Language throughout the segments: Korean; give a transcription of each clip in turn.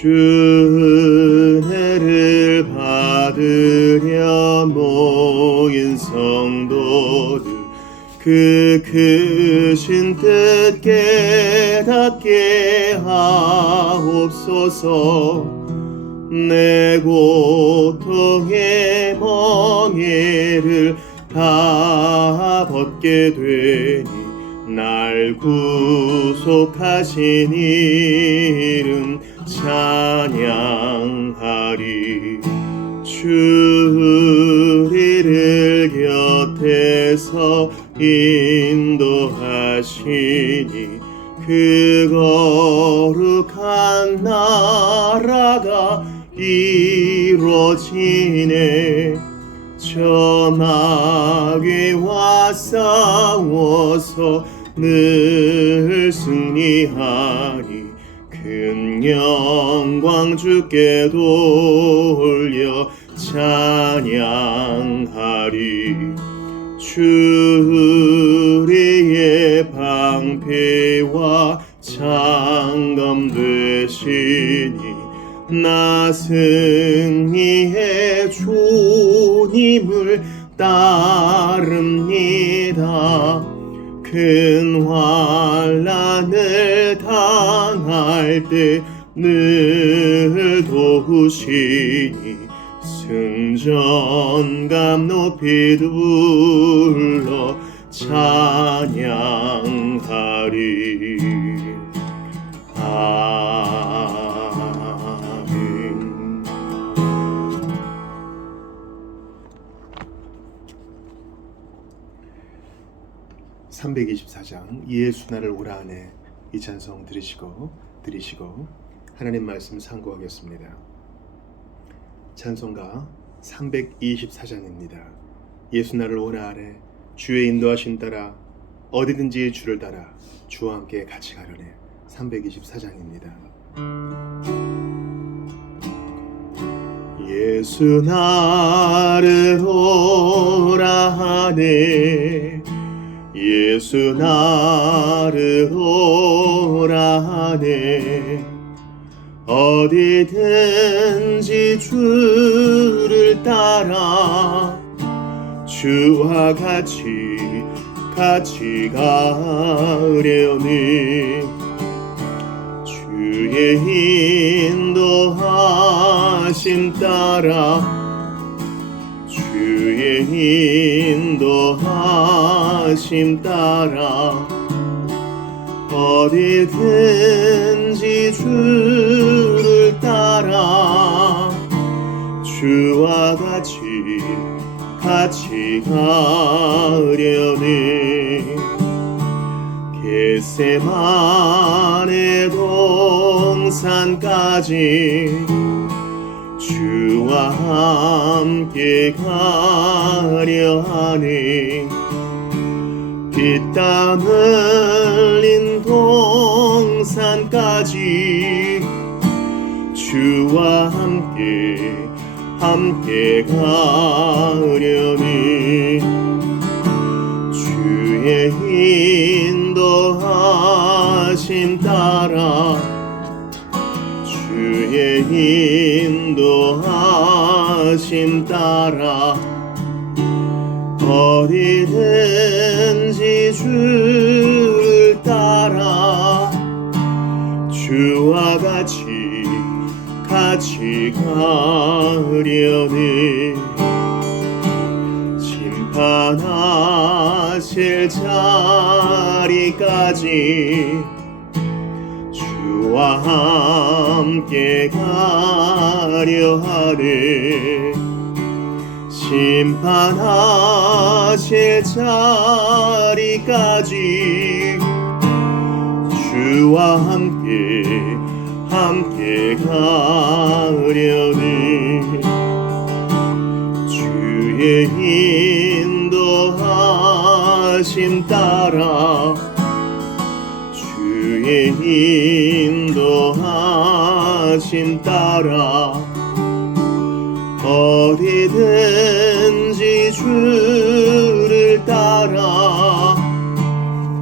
주 은혜를 받으려 모인 성도들 그 크신 뜻 깨닫게 하옵소서. 내 고통의 멍에를 다 벗게 되니 날 구속하신 이름 찬양하리. 주 우리를 곁에서 인도하시니 그 거룩한 나라가 이루어지네. 저 마귀와 싸워서 늘 승리하니 큰 영광 주께 돌려 찬양하리. 주 우리의 방패와 창검 되시니 나 승리의 주님을 따릅니다. 큰 환난을 당할 때 늘 도우시니 승전감 높이 불러 찬양하리. 아멘. (324장) 예수 나를 오라 하네. 이 찬송 들으시고 하나님 말씀 상고하겠습니다. 찬송가 324장입니다. 예수 나를 오라 하네. 주의 인도하신 따라 어디든지 주를 따라 주와 함께 같이 가려네. 324장입니다. 예수 나를 오라 하네. 예수 나를 오라 하네. 어디든지 주를 따라 주와 같이 가려니. 주의 인도하심 따라 주의 인도하심 따라 어디든지 주를 따라 주와 같이 가려니. 겟세마네 동산까지 주와 함께 가려 하니. 피땀 흘린 동산까지 주와 함께 가려니. 주의 인도하심 따라 주의 인도하심 따라 어디든지 주를 따라 주와 같이 가려니. 심판하실 자리까지 주와 함께 가려 하네. 심판하실 자리까지 주와 함께 가려니. 주의 인도하심 따라 주의 인도하심 따라 어디든지 주를 따라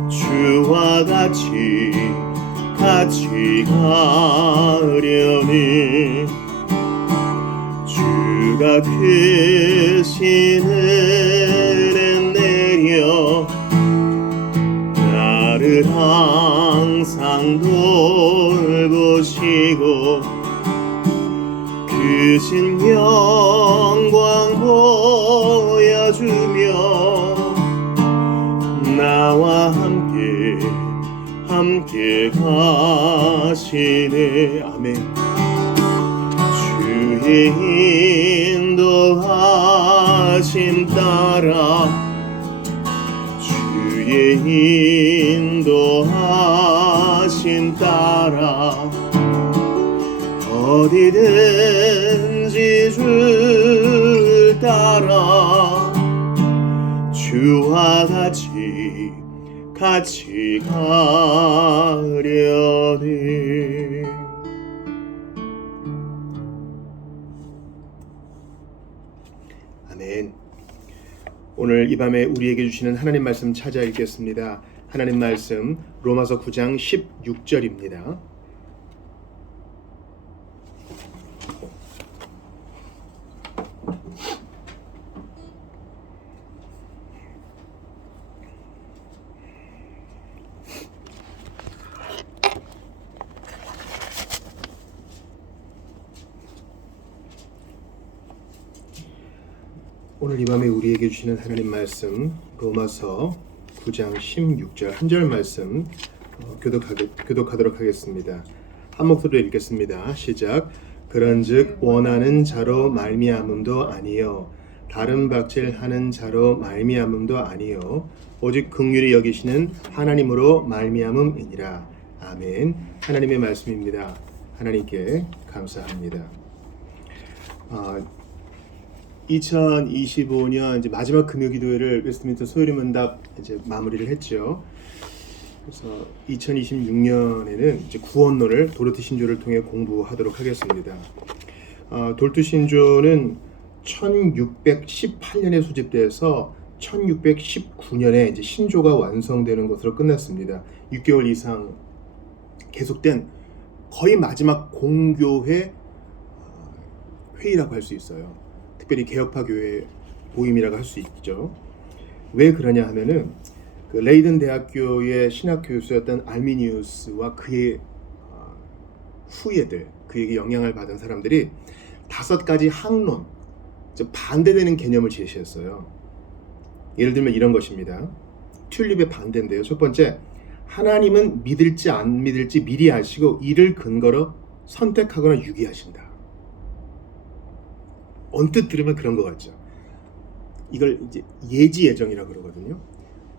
주와 같이 같이 가려니 주가 크신 은혜 내려 나를 항상 돌보시고 크신 영광 보여주며 나와 함께 가시네. 아멘. 주의 인도하심 따라 주의 인도하심 따라 어디든지 주 따라 주와 같이 가려니. 아멘. 오늘 이 밤에 우리에게 주시는 하나님 말씀 찾아 읽겠습니다. 하나님 말씀 로마서 9장 16절입니다. 오늘 이 밤에 우리에게 주시는 하나님 말씀 로마서 9장 16절 한 절 말씀 교독하도록 하겠습니다. 한 목소리로 읽겠습니다. 시작. 그런즉 원하는 자로 말미암음도 아니요 다른 박질하는 자로 말미암음도 아니요 오직 긍휼히 여기시는 하나님으로 말미암음이니라. 아멘. 하나님의 말씀입니다. 하나님께 감사합니다. 2025년 이제 마지막 금요기도회를 웨스트민스터 소요리문답 이제 마무리를 했죠. 그래서 2026년에는 이제 구원론을 도르트 신조를 통해 공부하도록 하겠습니다. 도르트 신조는 1618년에 소집돼서 1619년에 이제 신조가 완성되는 것으로 끝났습니다. 6개월 이상 계속된 거의 마지막 공교회 회의라고 할 수 있어요. 특별히 개혁파 교회 모임이라고 할 수 있죠. 왜 그러냐 하면은 그 레이든 대학교의 신학 교수였던 알미니우스와 그의 후예들, 그에게 영향을 받은 사람들이 5가지 항론, 즉 반대되는 개념을 제시했어요. 예를 들면 이런 것입니다. 튤립의 반대인데요. 첫 번째, 하나님은 믿을지 안 믿을지 미리 아시고 이를 근거로 선택하거나 유기하신다. 언뜻 들으면 그런 것 같죠. 이걸 이제 예지예정이라고 그러거든요.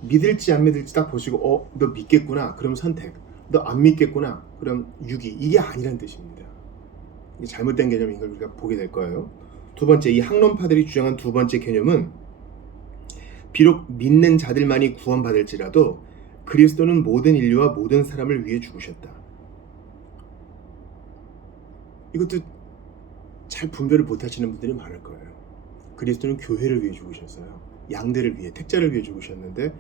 믿을지 안 믿을지 딱 보시고 너 믿겠구나. 그럼 선택. 너 안 믿겠구나. 그럼 유기. 이게 아니란 뜻입니다. 이게 잘못된 개념인 걸 우리가 보게 될 거예요. 두 번째, 이 학론파들이 주장한 두 번째 개념은 비록 믿는 자들만이 구원받을지라도 그리스도는 모든 인류와 모든 사람을 위해 죽으셨다. 이것도 잘 분별을 못하시는 분들이 많을 거예요. 그리스도는 교회를 위해 죽으셨어요. 양들을 위해, 택자를 위해 죽으셨는데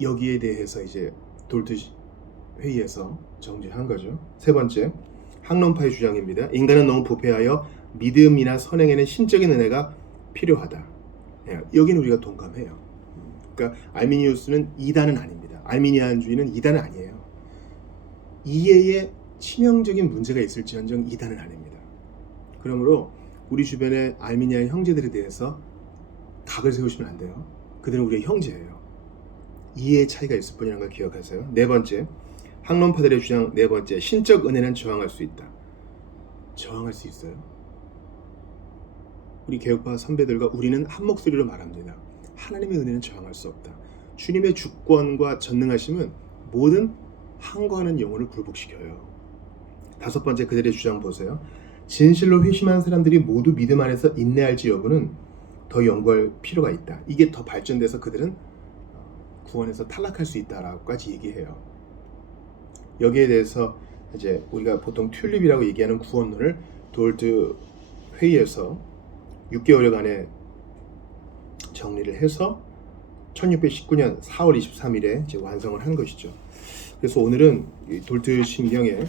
여기에 대해서 이제 도르트 회의에서 정죄한 거죠. 세 번째, 학론파의 주장입니다. 인간은 너무 부패하여 믿음이나 선행에는 신적인 은혜가 필요하다. 여기는 우리가 동감해요. 그러니까 알미니우스는 이단은 아닙니다. 알미니안주의는 이단은 아니에요. 이해에 치명적인 문제가 있을지언정 이단은 아닙니다. 그러므로 우리 주변의 알미니안 형제들에 대해서 각을 세우시면 안 돼요. 그들은 우리의 형제예요. 이해의 차이가 있을 뿐이라는 걸 기억하세요. 네 번째, 학론파들의 주장 네 번째, 신적 은혜는 저항할 수 있다. 저항할 수 있어요? 우리 개혁파 선배들과 우리는 한 목소리로 말합니다. 하나님의 은혜는 저항할 수 없다. 주님의 주권과 전능하심은 모든 항거하는 영혼을 굴복시켜요. 다섯 번째, 그들의 주장 보세요. 진실로 회심한 사람들이 모두 믿음 안에서 인내할지 여부는 더 연구할 필요가 있다. 이게 더 발전돼서 그들은 구원에서 탈락할 수 있다라고까지 얘기해요. 여기에 대해서 이제 우리가 보통 튤립이라고 얘기하는 구원론을 도르트 회의에서 6개월여간에 정리를 해서 1619년 4월 23일에 이제 완성을 한 것이죠. 그래서 오늘은 이 돌트신경의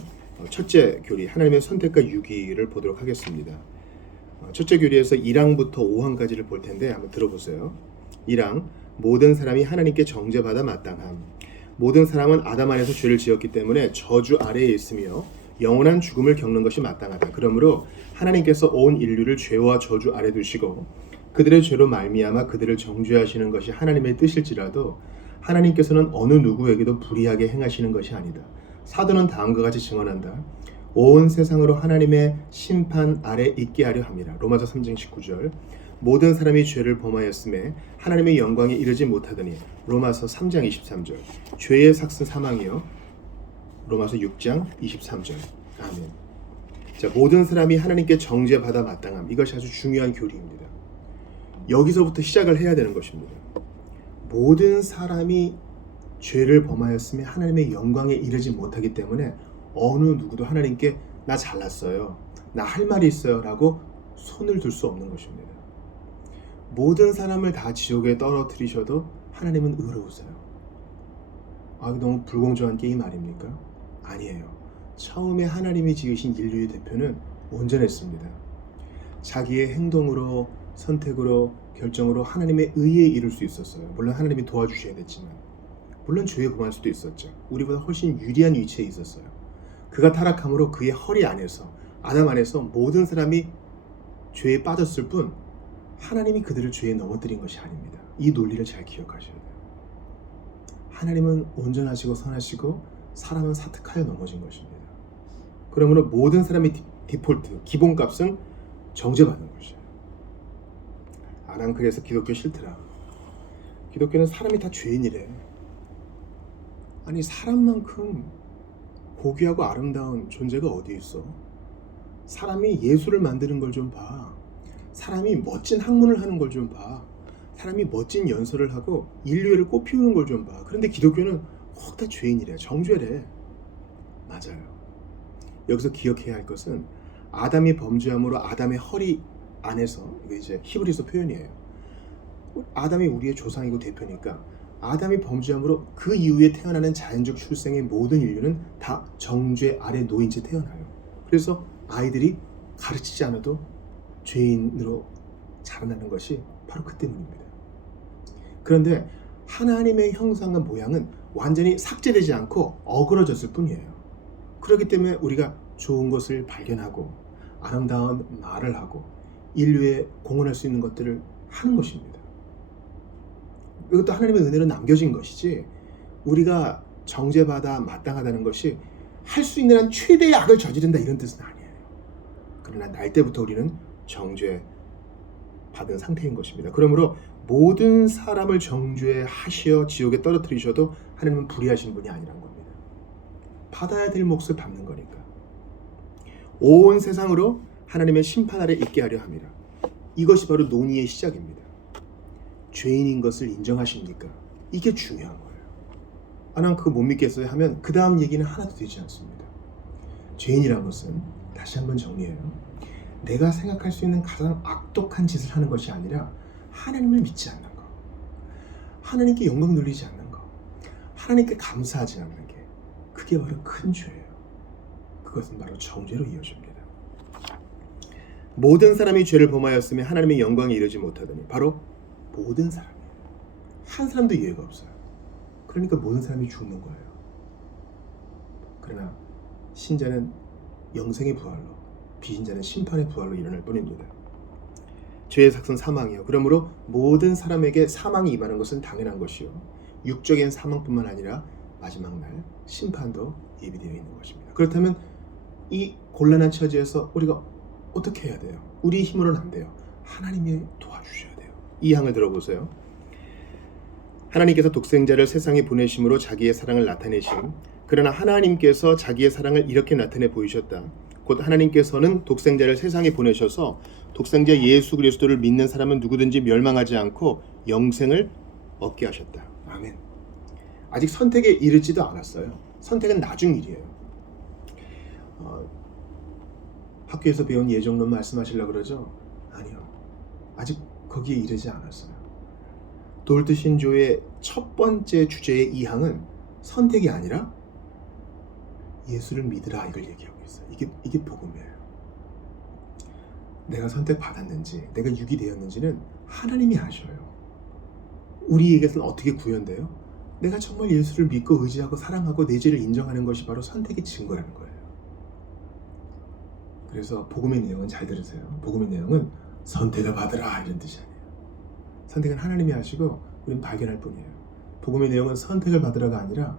첫째 교리 하나님의 선택과 유기를 보도록 하겠습니다. 첫째 교리에서 1항부터 5항까지를 볼 텐데 한번 들어보세요. 1항 모든 사람이 하나님께 정죄받아 마땅함. 모든 사람은 아담 안에서 죄를 지었기 때문에 저주 아래에 있으며 영원한 죽음을 겪는 것이 마땅하다. 그러므로 하나님께서 온 인류를 죄와 저주 아래 두시고 그들의 죄로 말미암아 그들을 정죄하시는 것이 하나님의 뜻일지라도 하나님께서는 어느 누구에게도 불의하게 행하시는 것이 아니다. 사도는 다음과 같이 증언한다. 온 세상으로 하나님의 심판 아래 있게 하려 함이라. 로마서 3장 19절. 모든 사람이 죄를 범하였음에 하나님의 영광에 이르지 못하더니. 로마서 3장 23절. 죄의 삭은 사망이요. 로마서 6장 23절. 아멘. 자, 모든 사람이 하나님께 정죄받아 마땅함. 이것이 아주 중요한 교리입니다. 여기서부터 시작을 해야 되는 것입니다. 모든 사람이 죄를 범하였음에 하나님의 영광에 이르지 못하기 때문에 어느 누구도 하나님께 나 잘났어요, 나 할 말이 있어요 라고 손을 들 수 없는 것입니다. 모든 사람을 다 지옥에 떨어뜨리셔도 하나님은 의로우세요. 너무 불공정한 게임 아닙니까? 아니에요. 처음에 하나님이 지으신 인류의 대표는 온전했습니다. 자기의 행동으로, 선택으로, 결정으로 하나님의 의에 이룰 수 있었어요. 물론 하나님이 도와주셔야 됐지만, 물론 죄에 범할 수도 있었죠. 우리보다 훨씬 유리한 위치에 있었어요. 그가 타락함으로 그의 허리 안에서, 아담 안에서 모든 사람이 죄에 빠졌을 뿐 하나님이 그들을 죄에 넘어뜨린 것이 아닙니다. 이 논리를 잘 기억하셔야 돼요. 하나님은 온전하시고 선하시고 사람은 사특하여 넘어진 것입니다. 그러므로 모든 사람의 디폴트, 기본값은 정죄받는 것이에요. 난 그래서 기독교 싫더라. 기독교는 사람이 다 죄인이래. 아니, 사람만큼 고귀하고 아름다운 존재가 어디 있어? 사람이 예술을 만드는 걸 좀 봐. 사람이 멋진 학문을 하는 걸 좀 봐. 사람이 멋진 연설을 하고 인류애를 꽃피우는 걸 좀 봐. 그런데 기독교는 혹 다 죄인이래. 정죄래. 맞아요. 여기서 기억해야 할 것은 아담이 범죄함으로 아담의 허리 안에서, 이게 이제 히브리서 표현이에요. 아담이 우리의 조상이고 대표니까 아담이 범죄함으로 그 이후에 태어나는 자연적 출생의 모든 인류는 다 정죄 아래 놓인 채 태어나요. 그래서 아이들이 가르치지 않아도 죄인으로 자라나는 것이 바로 그 때문입니다. 그런데 하나님의 형상과 모양은 완전히 삭제되지 않고 어그러졌을 뿐이에요. 그렇기 때문에 우리가 좋은 것을 발견하고 아름다운 말을 하고 인류에 공헌할 수 있는 것들을 하는 것입니다. 이것도 하나님의 은혜로 남겨진 것이지, 우리가 정죄받아 마땅하다는 것이 할 수 있는 한 최대의 악을 저지른다 이런 뜻은 아니에요. 그러나 날 때부터 우리는 정죄받은 상태인 것입니다. 그러므로 모든 사람을 정죄하시어 지옥에 떨어뜨리셔도 하나님은 불의하신 분이 아니란 겁니다. 받아야 될 몫을 받는 거니까. 온 세상으로 하나님의 심판 아래 있게 하려 함이라. 이것이 바로 논의의 시작입니다. 죄인인 것을 인정하십니까? 이게 중요한 거예요. 난 그거 못 믿겠어요 하면 그 다음 얘기는 하나도 되지 않습니다. 죄인이란 것은, 다시 한번 정리해요, 내가 생각할 수 있는 가장 악독한 짓을 하는 것이 아니라 하나님을 믿지 않는 거, 하나님께 영광 돌리지 않는 거, 하나님께 감사하지 않는 게, 그게 바로 큰 죄예요. 그것은 바로 정죄로 이어집니다. 모든 사람이 죄를 범하였으며 하나님의 영광에 이르지 못하더니. 바로 모든 사람이에요. 한 사람도 예외가 없어요. 그러니까 모든 사람이 죽는 거예요. 그러나 신자는 영생의 부활로, 비신자는 심판의 부활로 일어날 뿐입니다. 죄의 삭은 사망이요. 그러므로 모든 사람에게 사망이 임하는 것은 당연한 것이요, 육적인 사망뿐만 아니라 마지막 날 심판도 예비되어 있는 것입니다. 그렇다면 이 곤란한 처지에서 우리가 어떻게 해야 돼요? 우리 힘으로는 안 돼요. 하나님이 도와주셔야 돼요. 이 항을 들어보세요. 하나님께서 독생자를 세상에 보내심으로 자기의 사랑을 나타내심. 그러나 하나님께서 자기의 사랑을 이렇게 나타내 보이셨다. 곧 하나님께서는 독생자를 세상에 보내셔서 독생자 예수 그리스도를 믿는 사람은 누구든지 멸망하지 않고 영생을 얻게 하셨다. 아멘. 아직 선택에 이르지도 않았어요. 선택은 나중 일이에요. 학교에서 배운 예정론 말씀하시려고 그러죠? 아니요. 아직 거기에 이르지 않았어요. 돌트 신조의 첫 번째 주제의 이 항은 선택이 아니라 예수를 믿으라 이걸 얘기하고 있어요. 이게 복음이에요. 내가 선택받았는지 내가 육이 되었는지는 하나님이 아셔요. 우리에게서는 어떻게 구현돼요? 내가 정말 예수를 믿고 의지하고 사랑하고 내 죄를 인정하는 것이 바로 선택의 증거라는 거예요. 그래서 복음의 내용은 잘 들으세요. 복음의 내용은 선택을 받으라 이런 뜻이 아니에요. 선택은 하나님이 하시고 우리는 발견할 뿐이에요. 복음의 내용은 선택을 받으라가 아니라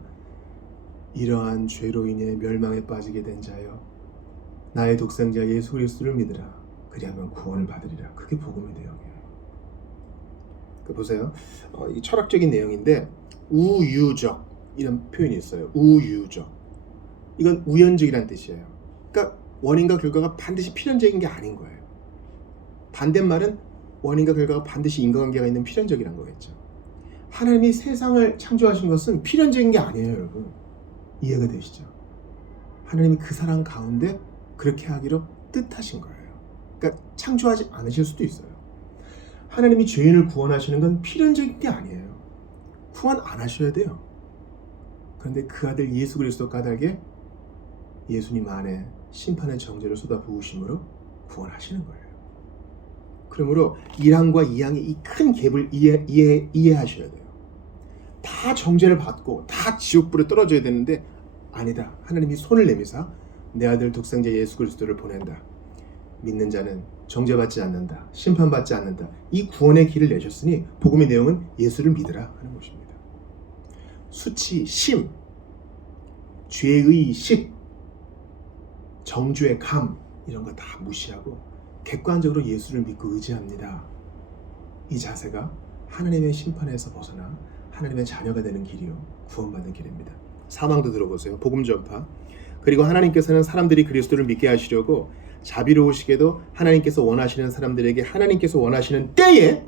이러한 죄로 인해 멸망에 빠지게 된 자여 나의 독생자 예수 그리스도를 믿으라. 그리하면 구원을 받으리라. 그게 복음의 내용이에요. 보세요. 이 철학적인 내용인데 우유적 이런 표현이 있어요. 우유적. 이건 우연적이라는 뜻이에요. 그러니까 원인과 결과가 반드시 필연적인 게 아닌 거예요. 반대말은 원인과 결과가 반드시 인과관계가 있는 필연적이란 거겠죠. 하나님이 세상을 창조하신 것은 필연적인 게 아니에요, 여러분. 이해가 되시죠? 하나님이 그 사랑 가운데 그렇게 하기로 뜻하신 거예요. 그러니까 창조하지 않으실 수도 있어요. 하나님이 죄인을 구원하시는 건 필연적인 게 아니에요. 구원 안 하셔야 돼요. 그런데 그 아들 예수 그리스도 까닭에 예수님 안에 심판의 정죄를 쏟아 부으심으로 구원하시는 거예요. 그러므로 1항과 2항의 이 큰 갭을 이해하셔야 돼요. 다 정죄를 받고 다 지옥불에 떨어져야 되는데 아니다. 하나님이 손을 내미사 내 아들 독생자 예수 그리스도를 보낸다. 믿는 자는 정죄받지 않는다. 심판받지 않는다. 이 구원의 길을 내셨으니 복음의 내용은 예수를 믿으라 하는 것입니다. 수치, 심, 죄의 식, 정죄의 감 이런 거 다 무시하고 객관적으로 예수를 믿고 의지합니다. 이 자세가 하나님의 심판에서 벗어나 하나님의 자녀가 되는 길이요 구원받는 길입니다. 사망도 들어보세요. 복음 전파. 그리고 하나님께서는 사람들이 그리스도를 믿게 하시려고 자비로우시게도 하나님께서 원하시는 사람들에게 하나님께서 원하시는 때에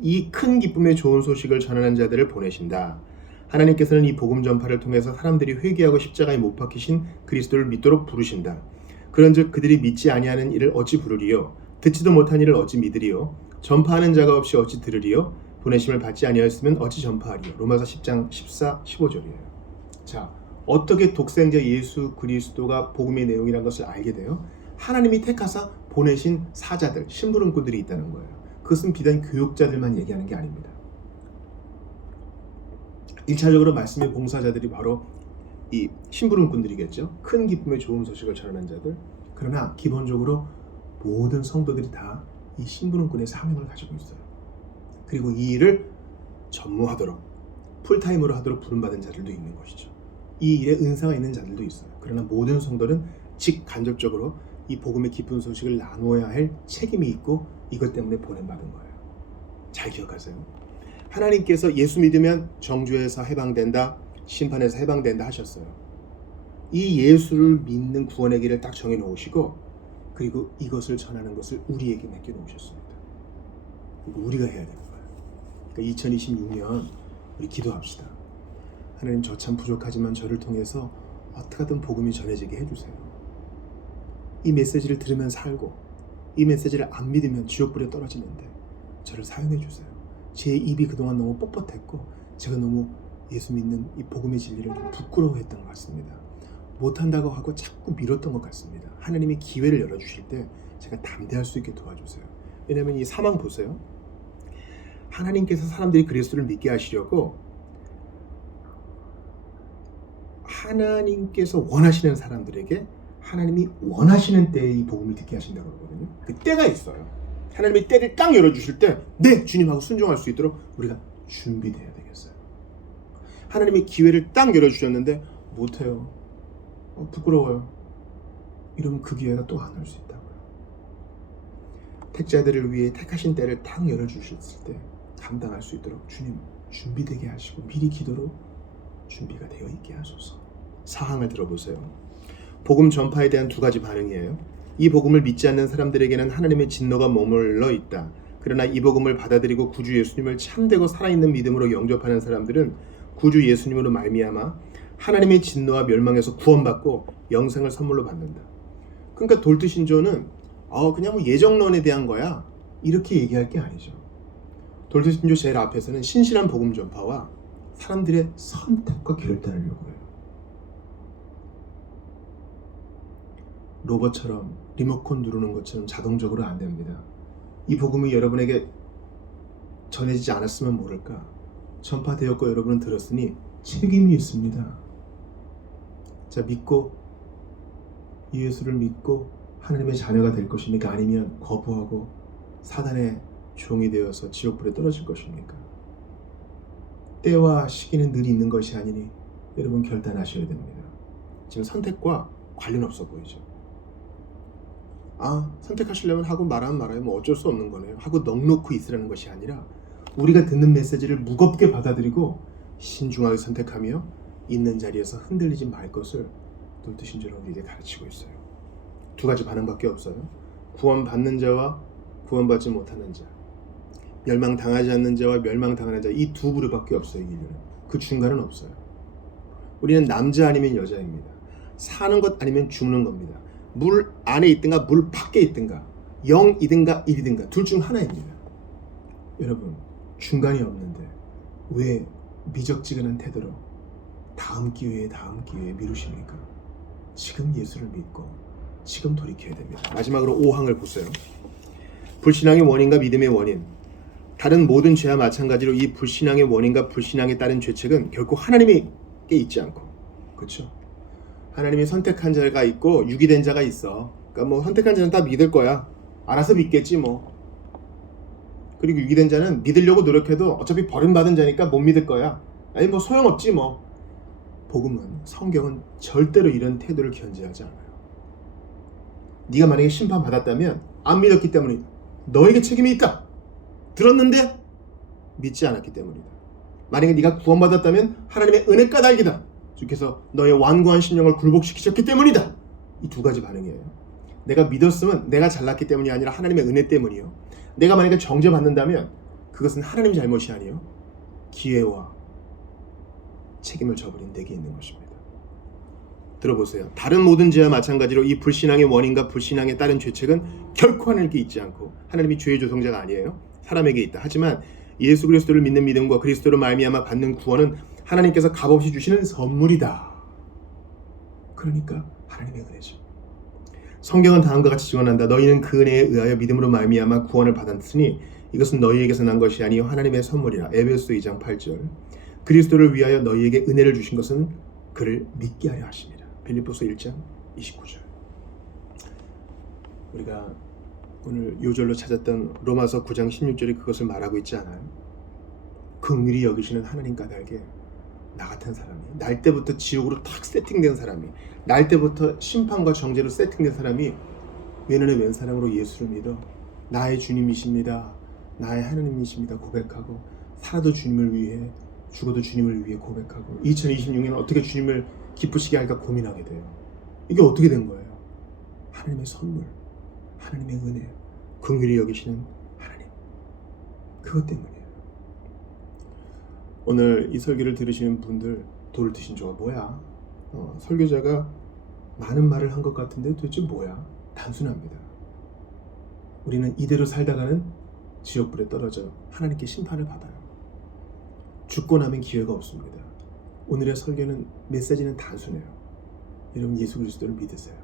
이 큰 기쁨의 좋은 소식을 전하는 자들을 보내신다. 하나님께서는 이 복음 전파를 통해서 사람들이 회개하고 십자가에 못 박히신 그리스도를 믿도록 부르신다. 그런즉 그들이 믿지 아니하는 이를 어찌 부르리요? 듣지도 못한 이를 어찌 믿으리요? 전파하는 자가 없이 어찌 들으리요? 보내심을 받지 아니하였으면 어찌 전파하리요? 로마서 10장 14, 15절이에요. 자, 어떻게 독생자 예수 그리스도가 복음의 내용이라는 것을 알게 돼요? 하나님이 택하사 보내신 사자들, 심부름꾼들이 있다는 거예요. 그것은 비단 교육자들만 얘기하는 게 아닙니다. 1차적으로 말씀의 봉사자들이 바로 이 심부름꾼들이겠죠. 큰 기쁨의 좋은 소식을 전하는 자들. 그러나 기본적으로 모든 성도들이 다 이 심부름꾼의 사명을 가지고 있어요. 그리고 이 일을 전무하도록 풀타임으로 하도록 부름받은 자들도 있는 것이죠. 이 일에 은사가 있는 자들도 있어요. 그러나 모든 성도는 직간접적으로 이 복음의 기쁜 소식을 나누어야 할 책임이 있고 이것 때문에 보냄받은 거예요. 잘 기억하세요. 하나님께서 예수 믿으면 정죄에서 해방된다, 심판에서 해방된다 하셨어요. 이 예수를 믿는 구원의 길을 딱 정해놓으시고 그리고 이것을 전하는 것을 우리에게 맡겨놓으셨습니다. 우리가 해야 되는 거예요. 그러니까 2026년 우리 기도합시다. 하나님 저 참 부족하지만 저를 통해서 어떻게든 복음이 전해지게 해주세요. 이 메시지를 들으면 살고 이 메시지를 안 믿으면 지옥불에 떨어지는데 저를 사용해 주세요. 제 입이 그동안 너무 뻣뻣했고 제가 너무 예수 믿는 이 복음의 진리를 좀 부끄러워했던 것 같습니다. 못한다고 하고 자꾸 미뤘던 것 같습니다. 하나님이 기회를 열어주실 때 제가 담대할 수 있게 도와주세요. 왜냐하면 이 사망 보세요. 하나님께서 사람들이 그리스도를 믿게 하시려고 하나님께서 원하시는 사람들에게 하나님이 원하시는 때에 이 복음을 듣게 하신다고 그러거든요. 그 때가 있어요. 하나님이 때를 딱 열어주실 때 네! 주님하고 순종할 수 있도록 우리가 준비되어야 되겠어요. 하나님이 기회를 딱 열어주셨는데 못해요. 부끄러워요. 이러면 그 기회가 또 안 올 수 있다고요. 택자들을 위해 택하신 때를 딱 열어주셨을 때 감당할 수 있도록 주님 준비되게 하시고 미리 기도로 준비가 되어 있게 하소서. 사항을 들어보세요. 복음 전파에 대한 두 가지 반응이에요. 이 복음을 믿지 않는 사람들에게는 하나님의 진노가 머물러 있다. 그러나 이 복음을 받아들이고 구주 예수님을 참되고 살아있는 믿음으로 영접하는 사람들은 구주 예수님으로 말미암아 하나님의 진노와 멸망에서 구원받고 영생을 선물로 받는다. 그러니까 돌트 신조는 그냥 뭐 예정론에 대한 거야 이렇게 얘기할 게 아니죠. 돌투신조 제일 앞에서는 신실한 복음 전파와 사람들의 선택과 결단을 요구해요. 로봇처럼 리모컨 누르는 것처럼 자동적으로 안 됩니다. 이 복음이 여러분에게 전해지지 않았으면 모를까, 전파되었고 여러분은 들었으니 책임이 있습니다. 자, 믿고 예수를 믿고 하나님의 자녀가 될 것입니까? 아니면 거부하고 사단의 종이 되어서 지옥불에 떨어질 것입니까? 때와 시기는 늘 있는 것이 아니니 여러분 결단하셔야 됩니다. 지금 선택과 관련 없어 보이죠? 선택하시려면 하고 말하면 말아요. 뭐 어쩔 수 없는 거네요. 하고 넋놓고 있으라는 것이 아니라 우리가 듣는 메시지를 무겁게 받아들이고 신중하게 선택하며 있는 자리에서 흔들리지 말 것을 돌투신조는 우리에게 가르치고 있어요. 두 가지 반응밖에 없어요. 구원받는 자와 구원받지 못하는 자, 멸망당하지 않는 자와 멸망당하는 자, 이 두 부류밖에 없어요. 인류는 그 중간은 없어요. 우리는 남자 아니면 여자입니다. 사는 것 아니면 죽는 겁니다. 물 안에 있든가 물 밖에 있든가, 0이든가 1이든가 둘 중 하나입니다. 여러분, 중간이 없는데 왜 미적지근한 태도로 다음 기회에 미루십니까? 지금 예수를 믿고 지금 돌이켜야 됩니다. 마지막으로 5항을 보세요. 불신앙의 원인과 믿음의 원인. 다른 모든 죄와 마찬가지로 이 불신앙의 원인과 불신앙에 따른 죄책은 결코 하나님께 있지 않고, 그렇죠? 하나님이 선택한 자가 있고 유기된 자가 있어. 그러니까 뭐 선택한 자는 다 믿을 거야. 알아서 믿겠지 뭐. 그리고 유기된 자는 믿으려고 노력해도 어차피 버림받은 자니까 못 믿을 거야. 아니 뭐 소용없지 뭐. 복음은, 성경은 절대로 이런 태도를 견지하지 않아요. 네가 만약에 심판받았다면 안 믿었기 때문이다. 너에게 책임이 있다. 들었는데 믿지 않았기 때문이다. 만약에 네가 구원받았다면 하나님의 은혜 까닭이다. 주께서 너의 완고한 심령을 굴복시키셨기 때문이다. 이 두 가지 반응이에요. 내가 믿었으면 내가 잘났기 때문이 아니라 하나님의 은혜 때문이요. 내가 만약에 정죄받는다면 그것은 하나님 잘못이 아니요, 기회와 책임을 져버린 내게 있는 것입니다. 들어보세요. 다른 모든 죄와 마찬가지로 이 불신앙의 원인과 불신앙에 따른 죄책은 결코 하나님께 있지 않고, 하나님이 죄의 조성자가 아니에요. 사람에게 있다. 하지만 예수 그리스도를 믿는 믿음과 그리스도로 말미암아 받는 구원은 하나님께서 값없이 주시는 선물이다. 그러니까 하나님의 은혜죠. 성경은 다음과 같이 증언한다. 너희는 그 은혜에 의하여 믿음으로 말미암아 구원을 받았으니 이것은 너희에게서 난 것이 아니요 하나님의 선물이라. 에베소 2장 8절. 그리스도를 위하여 너희에게 은혜를 주신 것은 그를 믿게 하려 하심이라. 빌립보서 1장 29절. 우리가 오늘 요절로 찾았던 로마서 9장 16절이 그것을 말하고 있지 않아요? 긍휼히 여기시는 하나님 까닭에 나 같은 사람이, 날 때부터 지옥으로 탁 세팅된 사람이, 날 때부터 심판과 정죄로 세팅된 사람이 왼은의 왼 사람으로 예수를 믿어 나의 주님이십니다, 나의 하나님이십니다 고백하고, 살아도 주님을 위해 죽어도 주님을 위해 고백하고 2026년 어떻게 주님을 기쁘시게 할까 고민하게 돼요. 이게 어떻게 된 거예요? 하나님의 선물, 하나님의 은혜, 긍휼히 여기시는 하나님, 그것 때문이에요. 오늘 이 설교를 들으시는 분들, 돌투신조가 뭐야? 설교자가 많은 말을 한 것 같은데 도대체 뭐야? 단순합니다. 우리는 이대로 살다가는 지옥불에 떨어져 하나님께 심판을 받아요. 죽고 나면 기회가 없습니다. 오늘의 설교는, 메시지는 단순해요. 여러분, 예수 그리스도를 믿으세요.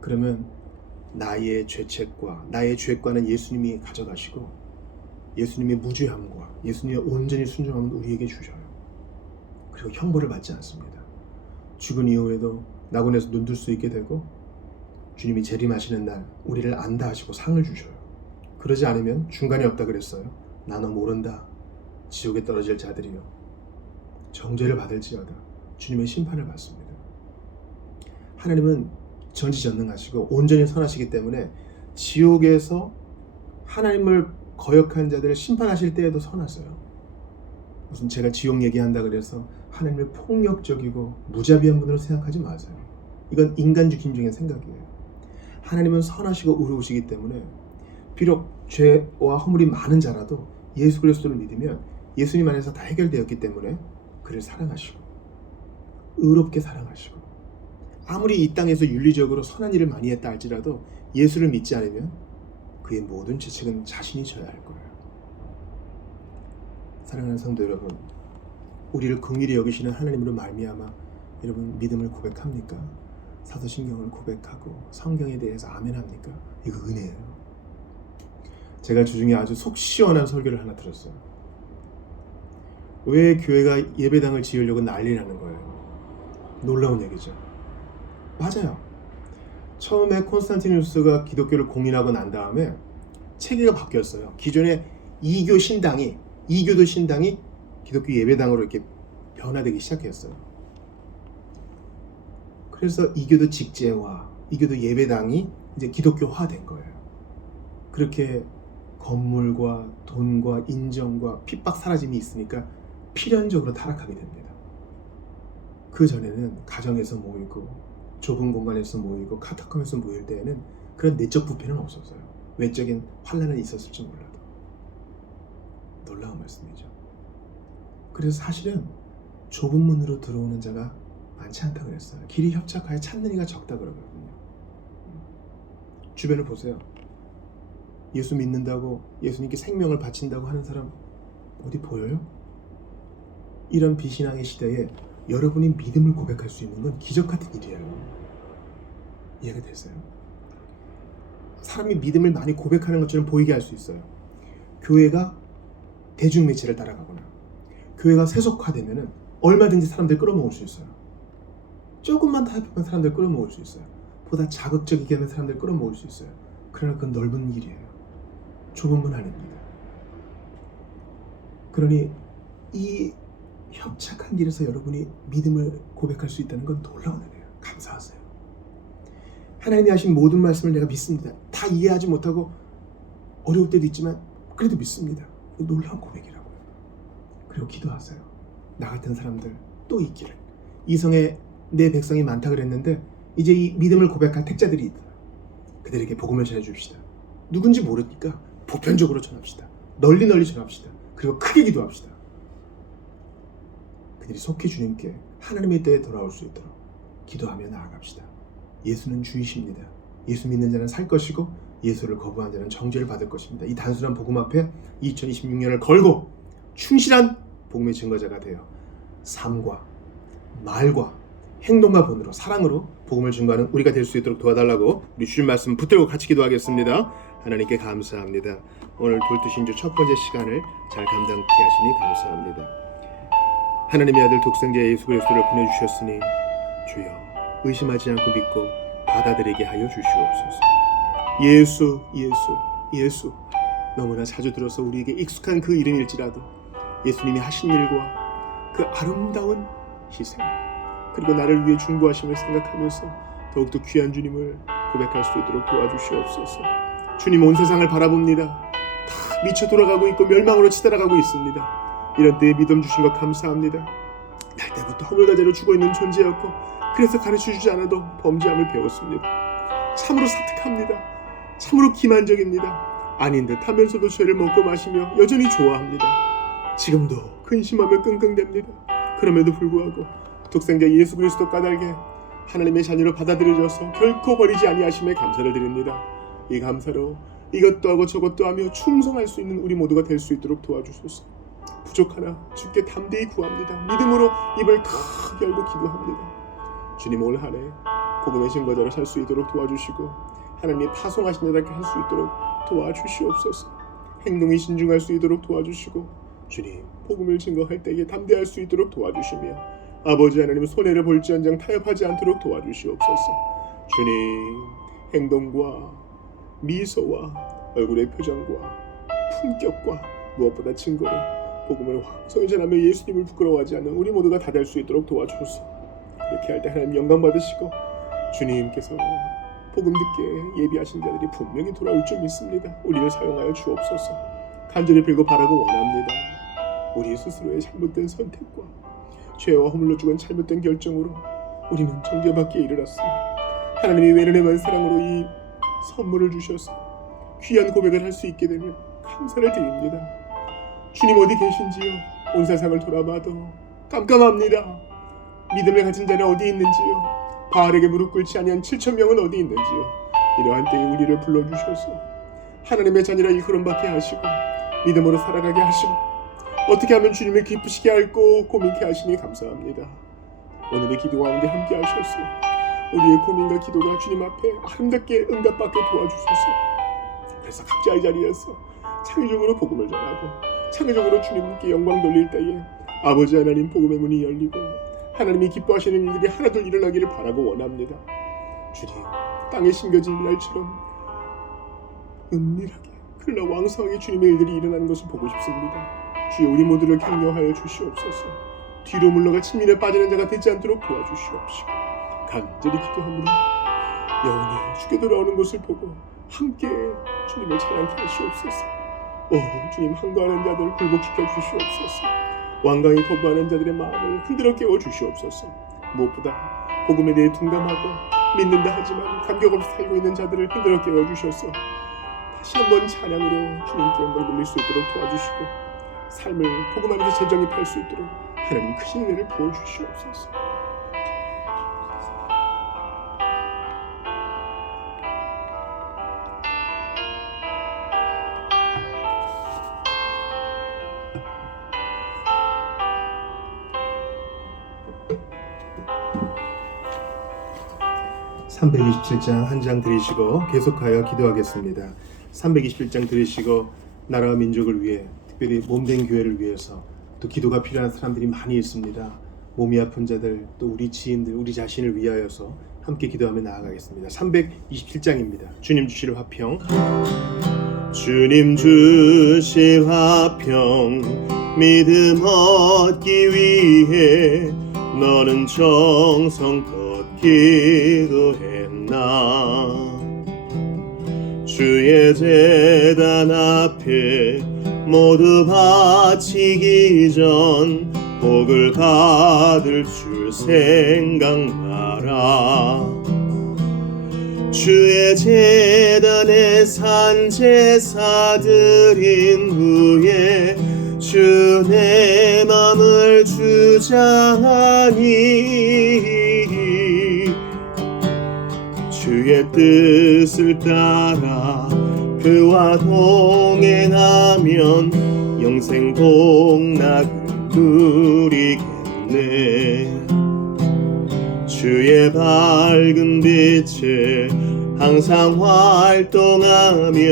그러면 나의 죄책과 나의 죄과는 예수님이 가져가시고 예수님의 무죄함과 예수님의 온전히 순종함을 우리에게 주셔요. 그리고 형벌을 받지 않습니다. 죽은 이후에도 낙원에서 눈뜰 수 있게 되고 주님이 재림하시는 날 우리를 안다 하시고 상을 주셔요. 그러지 않으면 중간에 없다 그랬어요. 나는 모른다. 지옥에 떨어질 자들이요 정죄를 받을지어다. 주님의 심판을 받습니다. 하나님은 전지전능하시고 온전히 선하시기 때문에 지옥에서 하나님을 거역한 자들을 심판하실 때에도 선하세요. 무슨 제가 지옥 얘기한다 그래서 하나님을 폭력적이고 무자비한 분으로 생각하지 마세요. 이건 인간주의적인 생각이에요. 하나님은 선하시고 의로우시기 때문에 비록 죄와 허물이 많은 자라도 예수 그리스도를 믿으면 예수님 안에서 다 해결되었기 때문에 그를 사랑하시고 의롭게 사랑하시고, 아무리 이 땅에서 윤리적으로 선한 일을 많이 했다 할지라도 예수를 믿지 않으면 그의 모든 죄책은 자신이 져야 할 거예요. 사랑하는 성도 여러분, 우리를 긍휼히 여기시는 하나님으로 말미암아 여러분 믿음을 고백합니까? 사도신경을 고백하고 성경에 대해서 아멘합니까? 이거 은혜예요. 제가 주중에 아주 속 시원한 설교를 하나 들었어요. 왜 교회가 예배당을 지으려고 난리라는 거예요. 놀라운 얘기죠. 맞아요. 처음에 콘스탄티누스가 기독교를 공인하고 난 다음에 체계가 바뀌었어요. 기존의 이교도 신당이 기독교 예배당으로 이렇게 변화되기 시작했어요. 그래서 이교도 직제화, 이교도 예배당이 이제 기독교화된 거예요. 그렇게 건물과 돈과 인정과 핍박 사라짐이 있으니까 필연적으로 타락하게 됩니다. 그 전에는 가정에서 모이고 좁은 공간에서 모이고 카타콤에서 모일 때에는 그런 내적 부패는 없었어요. 외적인 환란은 있었을지 몰라도. 놀라운 말씀이죠. 그래서 사실은 좁은 문으로 들어오는 자가 많지 않다고 그랬어요. 길이 협착하여 찾는 이가 적다 그러거든요. 주변을 보세요. 예수 믿는다고, 예수님께 생명을 바친다고 하는 사람 어디 보여요? 이런 비신앙의 시대에 여러분이 믿음을 고백할 수 있는 건 기적 같은 일이에요. 이해가 되세요? 사람이 믿음을 많이 고백하는 것처럼 보이게 할 수 있어요. 교회가 대중매체를 따라가거나 교회가 세속화되면 얼마든지 사람들 끌어모을 수 있어요. 조금만 더 해보면 사람들 끌어모을 수 있어요. 보다 자극적이게 하면 사람들 끌어모을 수 있어요. 그러나 그건 넓은 길이에요. 좁은 문 아닙니다. 그러니 이 협착한 길에서 여러분이 믿음을 고백할 수 있다는 건 놀라운 은혜예요. 감사하세요. 하나님이 하신 모든 말씀을 내가 믿습니다. 다 이해하지 못하고 어려울 때도 있지만 그래도 믿습니다. 놀라운 고백이라고요. 그리고 기도하세요. 나 같은 사람들 또 있기를. 이성에 내 백성이 많다 그랬는데 이제 이 믿음을 고백할 택자들이 있다. 그들에게 복음을 전해줍시다. 누군지 모르니까 보편적으로 전합시다. 널리 전합시다. 그리고 크게 기도합시다. 그들이 속히 주님께 하나님의 때에 돌아올 수 있도록 기도하며 나아갑시다. 예수는 주이십니다. 예수 믿는 자는 살 것이고 예수를 거부한 자는 정죄를 받을 것입니다. 이 단순한 복음 앞에 2026년을 걸고 충실한 복음의 증거자가 되어 삶과 말과 행동과 본으로 사랑으로 복음을 증거하는 우리가 될 수 있도록 도와달라고 우리 주신 말씀 붙들고 같이 기도하겠습니다. 하나님께 감사합니다. 오늘 돌투신주 첫 번째 시간을 잘 감당케 하시니 감사합니다. 하나님의 아들 독생자 예수 그리스도를 보내주셨으니 주여 의심하지 않고 믿고 받아들이게 하여 주시옵소서. 예수 너무나 자주 들어서 우리에게 익숙한 그 이름일지라도 예수님이 하신 일과 그 아름다운 희생 그리고 나를 위해 중보하심을 생각하면서 더욱더 귀한 주님을 고백할 수 있도록 도와주시옵소서. 주님 온 세상을 바라봅니다. 다 미쳐 돌아가고 있고 멸망으로 치달아가고 있습니다. 이런 때에 믿음 주신 것 감사합니다. 날 때부터 허물과제로 죽어있는 존재였고 그래서 가르쳐주지 않아도 범죄함을 배웠습니다. 참으로 사특합니다. 참으로 기만적입니다. 아닌 듯 하면서도 죄를 먹고 마시며 여전히 좋아합니다. 지금도 근심하며 끙끙댑니다. 그럼에도 불구하고 독생자 예수 그리스도 까닭에 하나님의 자녀로 받아들여져서 결코 버리지 아니하심에 감사를 드립니다. 이 감사로 이것도 하고 저것도 하며 충성할 수 있는 우리 모두가 될 수 있도록 도와주소서. 부족하나 주께 담대히 구합니다. 믿음으로 입을 크게 열고 기도합니다. 주님 올 한해 복음의 증거자로 살 수 있도록 도와주시고 하나님이 파송하신 자답게 할 수 있도록 도와주시옵소서. 행동이 신중할 수 있도록 도와주시고 주님 복음을 증거할 때에 담대할 수 있도록 도와주시며 아버지 하나님 손해를 볼지언정 타협하지 않도록 도와주시옵소서. 주님 행동과 미소와 얼굴의 표정과 품격과 무엇보다 증거로 복음을 왕성히 전하며 예수님을 부끄러워하지 않는 우리 모두가 다 될 수 있도록 도와주소서. 그렇게 할 때 하나님 영광 받으시고 주님께서 복음 듣게 예비하신 자들이 분명히 돌아올 줄 믿습니다. 우리를 사용하여 주옵소서. 간절히 빌고 바라고 원합니다. 우리 스스로의 잘못된 선택과 죄와 허물로 죽은 잘못된 결정으로 우리는 정죄받기에 이르렀으니 하나님이 외면의 사랑으로 이 선물을 주셔서 귀한 고백을 할 수 있게 되면 감사를 드립니다. 주님 어디 계신지요? 온 세상을 돌아봐도 깜깜합니다. 믿음을 가진 자는 어디 있는지요? 바알에게 무릎 꿇지 아니한 7,000명은 어디 있는지요? 이러한 때에 우리를 불러주셔서 하나님의 자녀라 일컬음받게 하시고 믿음으로 살아가게 하시고 어떻게 하면 주님을 기쁘시게 할고 고민케 하시니 감사합니다. 오늘의 기도 가운데 함께 하셔서 우리의 고민과 기도가 주님 앞에 아름답게 응답받게 도와주소서. 그래서 각자의 자리에서 창의적으로 복음을 전하고 창의적으로 주님께 영광 돌릴 때에 아버지 하나님 복음의 문이 열리고 하나님이 기뻐하시는 일들이 하나둘 일어나기를 바라고 원합니다. 주님, 땅에 심겨진 날처럼 은밀하게 그러나 왕성하게 주님의 일들이 일어나는 것을 보고 싶습니다. 주여, 우리 모두를 격려하여 주시옵소서. 뒤로 물러가 침륜에 빠지는 자가 되지 않도록 도와주시옵시고 간절히 기도하므로 영원히 주께 돌아오는 것을 보고 함께 주님을 찬양케 하시옵소서. 주님, 항거하는 자들을 굴복시켜 주시옵소서. 완강히 거부하는 자들의 마음을 흔들어 깨워 주시옵소서. 무엇보다 복음에 대해 둔감하고 믿는다 하지만 감격 없이 살고 있는 자들을 흔들어 깨워 주셔서 다시 한번 찬양으로 주님께 영광 돌릴 수 있도록 도와주시고 삶을 복음 안에서 재정립할 수 있도록 하나님 크신 은혜를 부어주시옵소서. (327장) 한 장 들으시고 계속하여 기도하겠습니다. 327장 들으시고 나라와 민족을 위해, 특별히 몸된 교회를 위해서 또 기도가 필요한 사람들이 많이 있습니다. 몸이 아픈 자들, 또 우리 지인들, 우리 자신을 위하여서 함께 기도하며 나아가겠습니다. 327장입니다. 주님 주실 화평. 주님 주실 화평, 믿음 얻기 위해 너는 정성껏 기도했나. 주의 제단 앞에 모두 바치기 전 복을 받을 줄 생각나라. 주의 제단에 산 제사 드린 후에 주 내 맘을 주장하니 주의 뜻을 따라 그와 동행하면 영생 복락을 누리겠네. 주의 밝은 빛에 항상 활동하며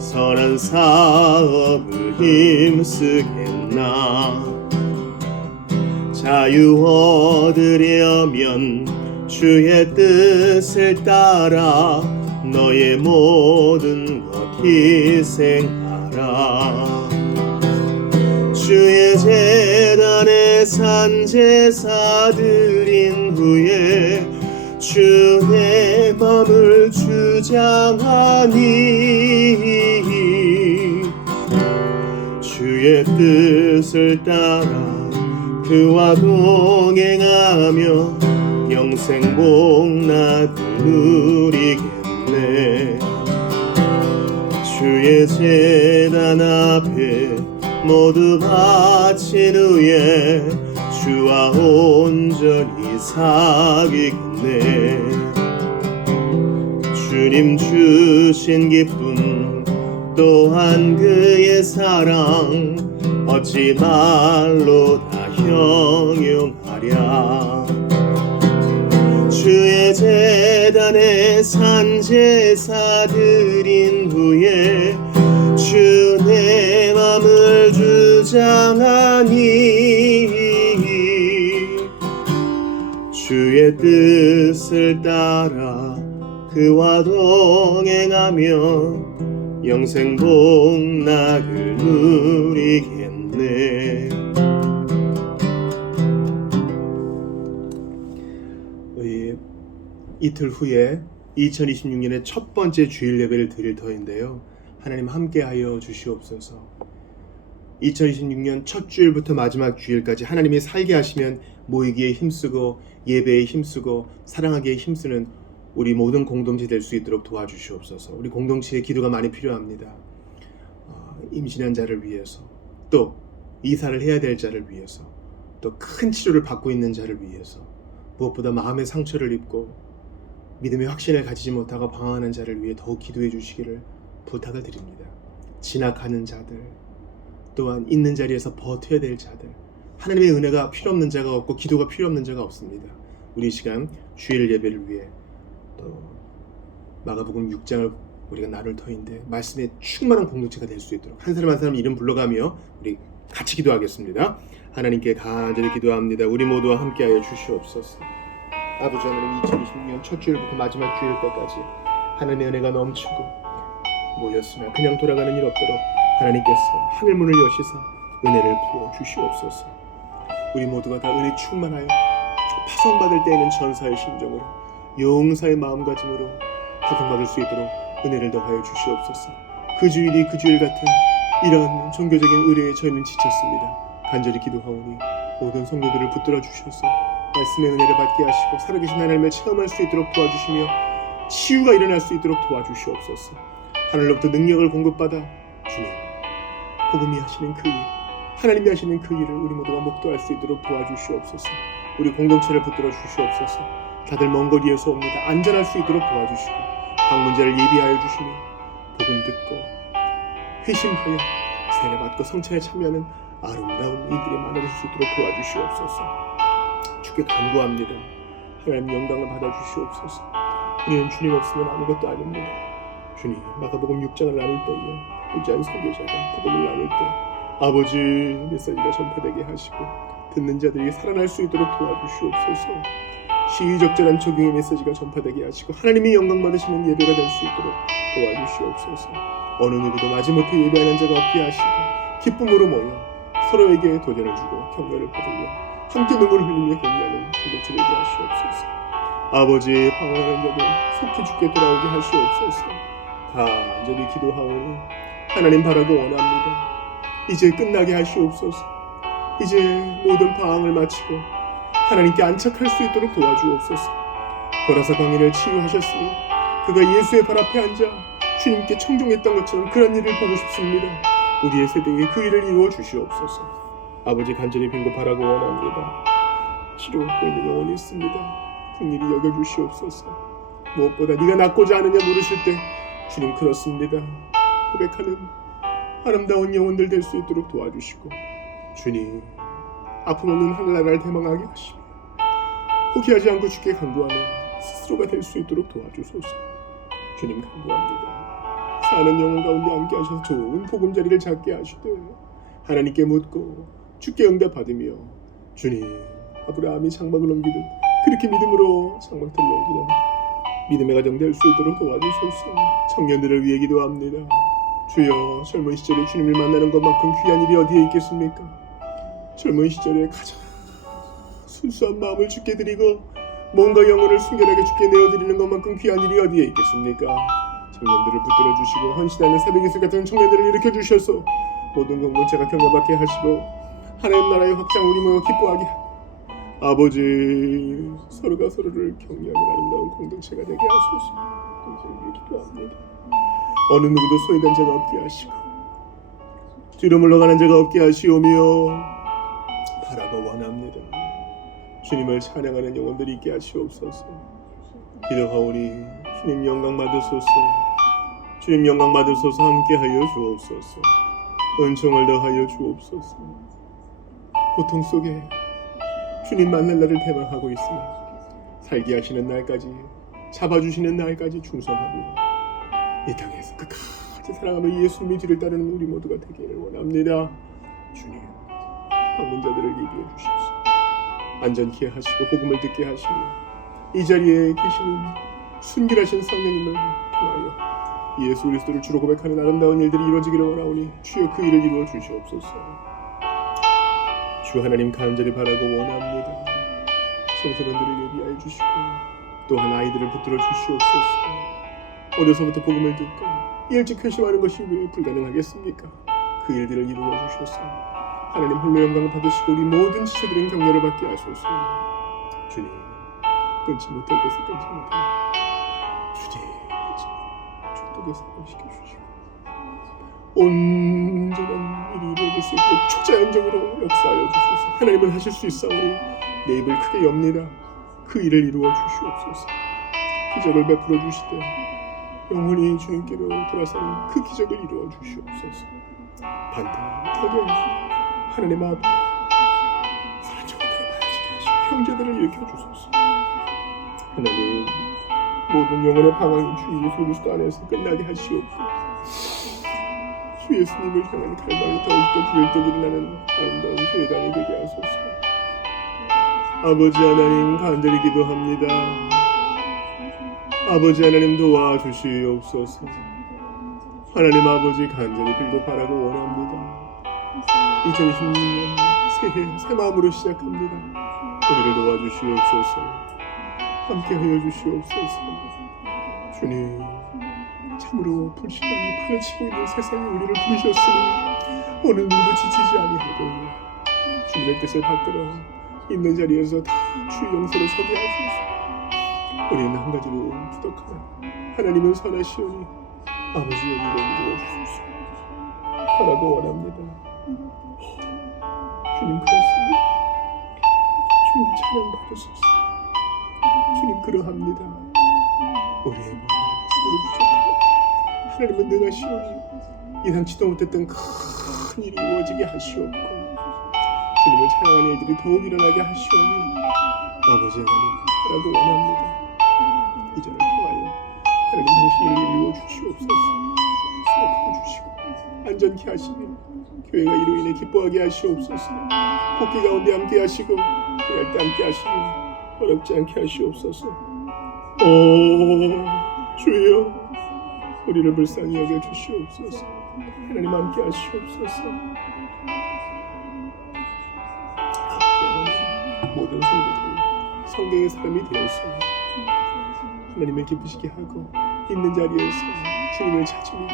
선한 사업을 힘쓰겠나. 자유 얻으려면 주의 뜻을 따라 너의 모든 것 희생하라. 주의 제단에 산 제사 드린 후에 주 내 맘을 주장하니 주의 뜻을 따라 그와 동행하며 영생 복락을 누리겠네. 주의 제단 앞에 모두 바친 후에 주와 온전히 사귀겠네. 주님 주신 기쁨 또한 그의 사랑 어찌 말로 다 형용하랴. 주의 제단에 산 제사 드린 후에 주 내 맘을 주장하니 주의 뜻을 따라 그와 동행하며 영생 복락을 누리겠네. 이틀 후에 2026년의 첫 번째 주일 예배를 드릴 터인데요. 하나님 함께하여 주시옵소서. 2026년 첫 주일부터 마지막 주일까지 하나님이 살게 하시면 모이기에 힘쓰고 예배에 힘쓰고 사랑하기에 힘쓰는 우리 모든 공동체 될 수 있도록 도와주시옵소서. 우리 공동체의 기도가 많이 필요합니다. 임신한 자를 위해서, 또 이사를 해야 될 자를 위해서, 또 큰 치료를 받고 있는 자를 위해서, 무엇보다 마음의 상처를 입고 믿음의 확신을 가지지 못하고 방황하는 자를 위해 더욱 기도해 주시기를 부탁을 드립니다. 진학하는 자들, 또한 있는 자리에서 버텨야 될 자들, 하나님의 은혜가 필요 없는 자가 없고 기도가 필요 없는 자가 없습니다. 우리 이 시간 주일 예배를 위해 또 마가복음 6장을 우리가 나눌 터인데 말씀에 충만한 공동체가 될 수 있도록 한 사람 한 사람 이름 불러가며 우리 같이 기도하겠습니다. 하나님께 간절히 기도합니다. 우리 모두와 함께하여 주시옵소서. 아버지 하나님, 2020년 첫 주일부터 마지막 주일 때까지 하나님의 은혜가 넘치고 모였으나 그냥 돌아가는 일 없도록 하나님께서 하늘문을 여시사 은혜를 부어 주시옵소서. 우리 모두가 다 은혜 충만하여 파송받을 때에는 전사의 심정으로 용사의 마음가짐으로 파송받을 수 있도록 은혜를 더하여 주시옵소서. 그 주일이 그 주일 같은 이런 종교적인 의뢰에 저희는 지쳤습니다. 간절히 기도하오니 모든 성도들을 붙들어 주셔서 말씀의 은혜를 받게 하시고 살아계신 하나님을 체험할 수 있도록 도와주시며 치유가 일어날 수 있도록 도와주시옵소서. 하늘로부터 능력을 공급받아 주님 복음이 하시는 그 일, 하나님이 하시는 그 일을 우리 모두가 목도할 수 있도록 도와주시옵소서. 우리 공동체를 붙들어 주시옵소서. 다들 먼 거리에서 옵니다. 안전할 수 있도록 도와주시고 방문자를 예비하여 주시며 복음 듣고 회심하여 세례받고 성찬에 참여하는 아름다운 이들이 많아질 수 있도록 도와주시옵소서. 주께 간구합니다. 하나님 영광을 받아주시옵소서. 우리는 주님 없으면 아무것도 아닙니다. 주님, 마가복음 6장을 나눌 때에 부지한 선교자가 복음을 나눌 때 아버지 메시지가 전파되게 하시고 듣는 자들이 살아날 수 있도록 도와주시옵소서. 시의적절한 적용의 메시지가 전파되게 하시고 하나님이 영광 받으시는 예배가 될 수 있도록 도와주시옵소서. 어느 누구도 마지못해 예배하는 자가 없게 하시고 기쁨으로 모여 서로에게 도전을 주고 격려를 받으며 함께 눈물을 흘리며 격려하는 공동체 되게 하시옵소서. 아버지, 방황하는 자들 속히 주께 돌아오게 하시옵소서. 간절히 기도하오니 하나님 바라고 원합니다. 이제 끝나게 하시옵소서. 이제 모든 방황을 마치고 하나님께 안착할 수 있도록 도와주옵소서. 거라사 광인을 치유하셨으니 그가 예수의 발 앞에 앉아 주님께 청종했던 것처럼 그런 일을 보고 싶습니다. 우리의 세대에 그 일을 이루어 주시옵소서. 아버지, 간절히 빈고 바라고 원합니다. 치료받고 있는 영혼이 있습니다. 긍휼히 여겨주시옵소서. 무엇보다 네가 낫고자 하느냐 물으실 때 주님 그렇습니다. 고백하는 아름다운 영혼들 될 수 있도록 도와주시고 주님, 아픔 없는 하늘나라를 대망하게 하시며 포기하지 않고 주께 간구하는 스스로가 될 수 있도록 도와주소서. 주님 간구합니다. 사는 영혼 가운데 함께 하셔서 좋은 복음자리를 잡게 하시되 하나님께 묻고 주께 응답받으며 주님, 아브라함이 장막을 옮기듯 그렇게 믿음으로 장막들을 옮기는 믿음의 가정 될 수 있도록 도와주소서. 청년들을 위해 기도합니다. 주여, 젊은 시절에 주님을 만나는 것만큼 귀한 일이 어디에 있겠습니까? 젊은 시절에 가장 순수한 마음을 주께 드리고 뭔가 영혼을 순결하게 주께 내어드리는 것만큼 귀한 일이 어디에 있겠습니까? 청년들을 붙들어 주시고 헌신하는 새벽 이슬 같은 청년들을 일으켜 주셔서 모든 공동체가 격려받게 하시고 하나님 나라의 확장 우리 모여 기뻐하게 아버지, 서로가 서로를 격려하는 아름다운 공동체가 되게 하소서. 동생을 기도합니다. 어느 누구도 소외된 자가 없게 하시고 뒤로 물러가는 자가 없게 하시오며 바라고 원합니다. 주님을 찬양하는 영혼들이 있게 하시옵소서. 기도하오니 주님 영광 받으소서. 주님 영광 받으소서. 함께하여 주옵소서. 은총을 더하여 주옵소서. 고통 속에 주님 만날 날을 대망하고 있으나 살게 하시는 날까지, 잡아주시는 날까지 충성하며 이 땅에서 끝까지 사랑하며 예수님의 뒤를 따르는 우리 모두가 되기를 원합니다. 주님, 방문자들을 예비해 주십시오. 안전케 하시고 복음을 듣게 하시며 이 자리에 계시는 순결하신 성령님을 통하여 예수 그리스도를 주로 고백하는 아름다운 일들이 이루어지기를 원하오니 주여 그 일을 이루어 주시옵소서. 주 하나님 간절히 바라고 원합니다. 청소년들을 예비하여 주시고 또한 아이들을 붙들어 주시옵소서. 어려서부터 복음을 듣고 일찍 회심하는 것이 왜 불가능하겠습니까? 그 일들을 이루어 주셔서 하나님 홀로 영광을 받으시고 우리 모든 지체들은 격려를 받게 하소서. 주님, 끊지 못할 것을 끊지 못하며 주님, 축복에 사용시켜 주시고 온전한 일이 이루어질 수 있도록 초자연적으로 역사하여 주소서. 하나님은 하실 수 있사오니 내 입을 크게 엽니다. 그 일을 이루어 주시옵소서. 기적을 베풀어 주시되 영혼이 주님께로 돌아서는 그 기적을 이루어 주시옵소서. 반듯하게 하나님 앞에 사랑적으로 말하시게 하시고 형제들을 일으켜 주소서. 하나님, 모든 영혼의 방황이 주 예수 그리스도 안에서 끝나게 하시옵고 주 예수님을 향한 갈망이 더욱더 기울게 일어나는 아름다운 교회당이 되게 하소서. 아버지 하나님, 간절히 기도합니다. 아버지 하나님, 도와주시옵소서. 하나님 아버지, 간절히 빌고 바라고 원합니다. 2026년 새해 새 마음으로 시작합니다. 우리를 도와주시옵소서. 함께하여 주시옵소서. 주님, 참으로 불신앙이 판을 치고 있는 세상에 우리를 부르셨으니 어느 누구도 지치지 아니하고 주님의 뜻을 받들어 있는 자리에서 다 주의 용서를 서게 하소서. 우리는 한 가지로 부탁하라. 하나님은 선하시오니 아버지 영광을 이루어 주소서. 하나도 원합니다. 주님 그렇습니다. 주님 찬양 받으소서. 주님 그러합니다. 우리의 몸은 참으로 부족하다. 하나님은 능하시오니 예상치도 못했던 큰 일이 이루어지게 하시옵고 주님을 찬양하는 일들이 더욱 일어나게 하시오니 아버지 하나님 하나도 원합니다. 이 절을 통하여 하나님 당신을 이루어 주시옵소서. 살펴 주시고 안전케 하시며 교회가 이로 인해 기뻐하게 하시옵소서. 복귀 가운데 함께 하시고 일할 때 함께 하시고 어렵지 않게 하시옵소서. 주여, 우리를 불쌍히 여겨 주시옵소서. 하나님 함께 하시옵소서. 모든 성도들이 성경의 사람이 되어서 하나님을 기쁘시게 하고 있는 자리에서 주님을 찾으며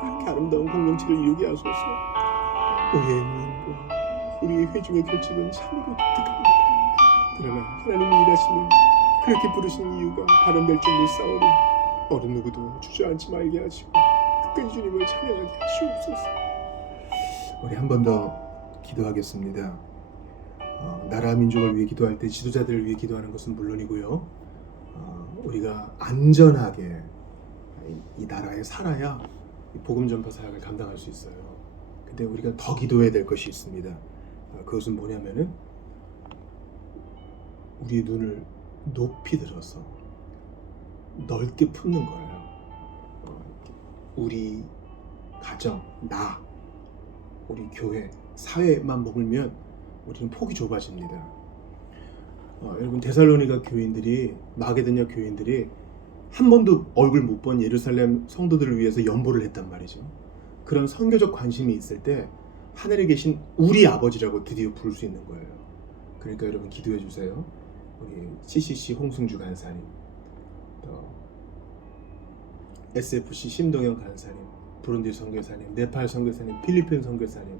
그렇게 아름다운 공동체를 이루게 하소서. 우리의 모임과 우리의 회중의 결집은 참으로 독특합니다. 그러나 하나님이 일하시며 그렇게 부르신 이유가 발언될 줄 믿사오니 어느 누구도 주저앉지 말게 하시고 끝까지 주님을 찬양하게 하시옵소서. 우리 한 번 더 기도하겠습니다. 나라 민족을 위해 기도할 때 지도자들을 위해 기도하는 것은 물론이고요, 우리가 안전하게 이 나라에 살아야 복음 전파 사역을 감당할 수 있어요. 근데 우리가 더 기도해야 될 것이 있습니다. 그것은 뭐냐면은 우리의 눈을 높이 들어서 넓게 품는 거예요. 우리 가정, 우리 교회, 사회만 머물면 우리는 폭이 좁아집니다. 여러분, 데살로니가 교인들이, 마게도냐 교인들이 한 번도 얼굴 못 본 예루살렘 성도들을 위해서 연보를 했단 말이죠. 그런 선교적 관심이 있을 때 하늘에 계신 우리 아버지라고 드디어 부를 수 있는 거예요. 그러니까 여러분 기도해 주세요. 우리 CCC 홍승주 간사님, 또 SFC 심동영 간사님, 부룬디 선교사님, 네팔 선교사님, 필리핀 선교사님,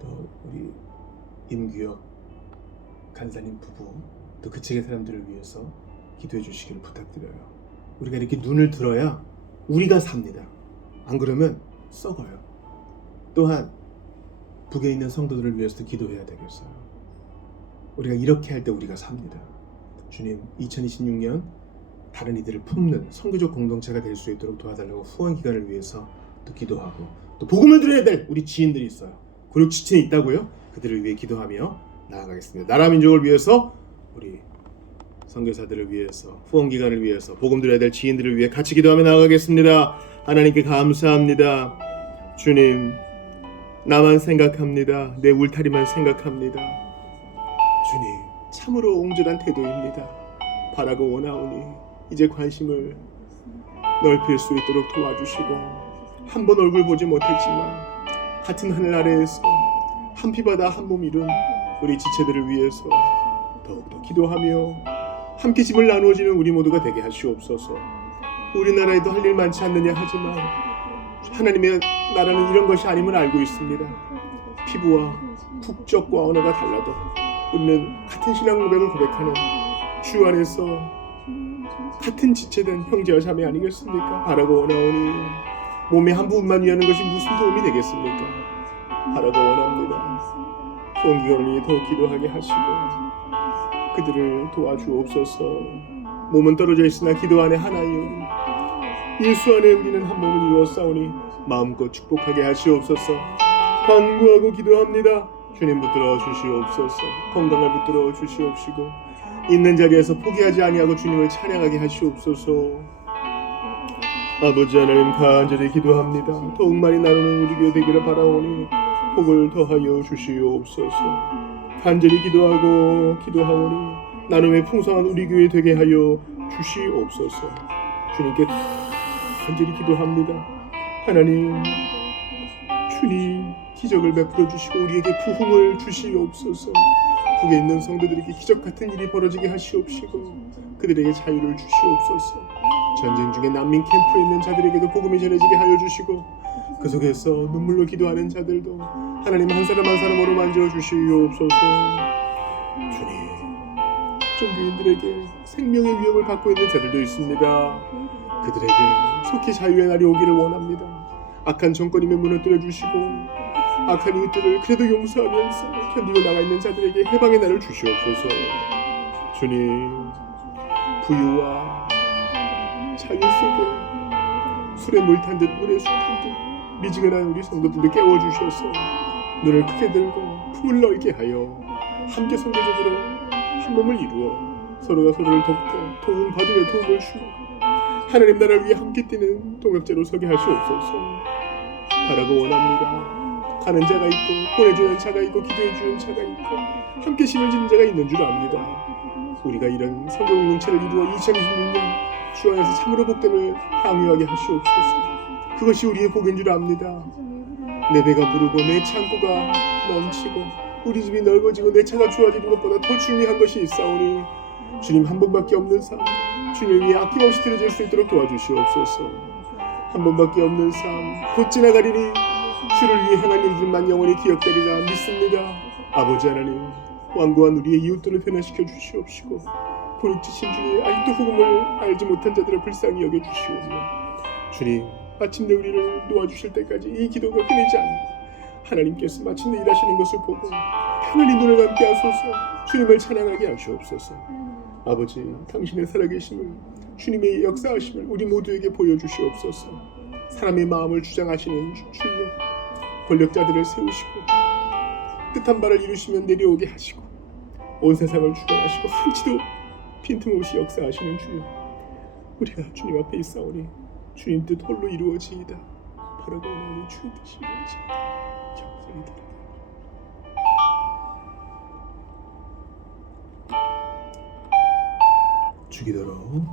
또 우리 임규혁 간사님 부부, 또 그 측의 사람들을 위해서 기도해 주시기를 부탁드려요. 우리가 이렇게 눈을 들어야 우리가 삽니다. 안 그러면 썩어요. 또한 북에 있는 성도들을 위해서도 기도해야 되겠어요. 우리가 이렇게 할 때 우리가 삽니다. 주님, 2026년 다른 이들을 품는 선교적 공동체가 될 수 있도록 도와달라고 후원 기간을 위해서 또 기도하고, 또 복음을 들어야 될 우리 지인들이 있어요. 굴욕 지친이 있다고요? 그들을 위해 기도하며 나아가겠습니다. 나라 민족을 위해서, 우리 선교사들을 위해서, 후원 기간을 위해서, 복음 들어야 될 지인들을 위해 같이 기도하며 나아가겠습니다. 하나님께 감사합니다. 주님, 나만 생각합니다. 내 울타리만 생각합니다. 주님, 참으로 옹졸한 태도입니다. 바라고 원하오니 이제 관심을 넓힐 수 있도록 도와주시고, 한 번 얼굴 보지 못했지만 같은 하늘 아래에서 한 피바다 한 몸 이룬 우리 지체들을 위해서 더욱더 기도하며 함께 짐을 나누어지는 우리 모두가 되게 하시옵소서. 우리나라에도 할 일 많지 않느냐 하지만 하나님의 나라는 이런 것이 아님을 알고 있습니다. 피부와 국적과 언어가 달라도 우리는 같은 신앙 고백을 고백하는 주 안에서 같은 지체된 형제와 자매 아니겠습니까? 바라고 원하오니 몸의 한 부분만 위하는 것이 무슨 도움이 되겠습니까? 바라고 원합니다. 후원기관을 위해 더욱 기도하게 하시고 그들을 도와주옵소서. 몸은 떨어져 있으나 기도 안에 하나이오니 예수 안에 우리는 한 몸을 이루었사오니 마음껏 축복하게 하시옵소서. 간구하고 기도합니다. 주님 붙들어 주시옵소서. 건강을 붙들어 주시옵시고 있는 자리에서 포기하지 아니하고 주님을 찬양하게 하시옵소서. 아버지 하나님, 간절히 기도합니다. 더욱 많이 나누는 우리 교회 되기를 바라오니 복을 더하여 주시옵소서. 간절히 기도하오니 나눔의 풍성한 우리 교회 되게 하여 주시옵소서. 주님께 간절히 기도합니다. 하나님, 주님 기적을 베풀어 주시고 우리에게 부흥을 주시옵소서. 북에 있는 성도들에게 기적 같은 일이 벌어지게 하시옵시고 그들에게 자유를 주시옵소서. 전쟁 중에 난민 캠프에 있는 자들에게도 복음이 전해지게 하여 주시고 그 속에서 눈물로 기도하는 자들도 하나님 한 사람 한 사람으로 만져 주시옵소서. 주님, 종교인들에게 생명의 위협을 받고 있는 자들도 있습니다. 그들에게 속히 자유의 날이 오기를 원합니다. 악한 정권임에 무너뜨려 주시고 악한 이웃들을 그래도 용서하면서 견디고 나가 있는 자들에게 해방의 날을 주시옵소서. 주님, 부유와 자유 속에 술에 물 탄 듯 물에 술 탄 듯 미지근한 우리 성도들을 깨워주셔서 눈을 크게 들고 품을 넓게 하여 함께 성도적으로 한 몸을 이루어 서로가 서로를 돕고 도움받으며 도움을 주고 하나님 나라를 위해 함께 뛰는 동역자로 서게 하시옵소서. 바라고 원합니다. 가는 자가 있고 보내주는 자가 있고 기도해주는 자가 있고 함께 심을 지는 자가 있는 줄 압니다. 우리가 이런 성경 공동체를 이루어 2026년 주 안에서 참으로 복됨을 향유하게 하시옵소서. 그것이 우리의 복인 줄 압니다. 내 배가 부르고 내 창고가 넘치고 우리 집이 넓어지고 내 차가 좋아지는 것보다 더 중요한 것이 있사오니 주님 한 번밖에 없는 삶, 주님을 위해 아낌없이 드려질 수 있도록 도와주시옵소서. 한 번밖에 없는 삶, 곧 지나가리니 주를 위해 행한 일들만 영원히 기억되리라 믿습니다. 아버지 하나님, 완고한 우리의 이웃들을 변화시켜 주시옵시고 고육지신 중에 아직도 복음을 알지 못한 자들을 불쌍히 여겨 주시오며 주님, 마침내 우리를 놓아주실 때까지 이 기도가 끊이지 않고 하나님께서 마침내 일하시는 것을 보고 편안히 눈을 감게 하소서. 주님을 찬양하게 하시옵소서. 아버지, 당신의 살아계심을, 주님의 역사하심을 우리 모두에게 보여주시옵소서. 사람의 마음을 주장하시는 주여, 권력자들을 세우시고 뜻한 바를 이루시면 내려오게 하시고 온 세상을 주관하시고 한치도 빈틈없이 역사하시는 주여, 우리가 주님 앞에 있사오니 주님 뜻 홀로 이루어지이다. 바라고 오니 주의 뜻이 이루어지이다. 경성이 되리라. 주기도록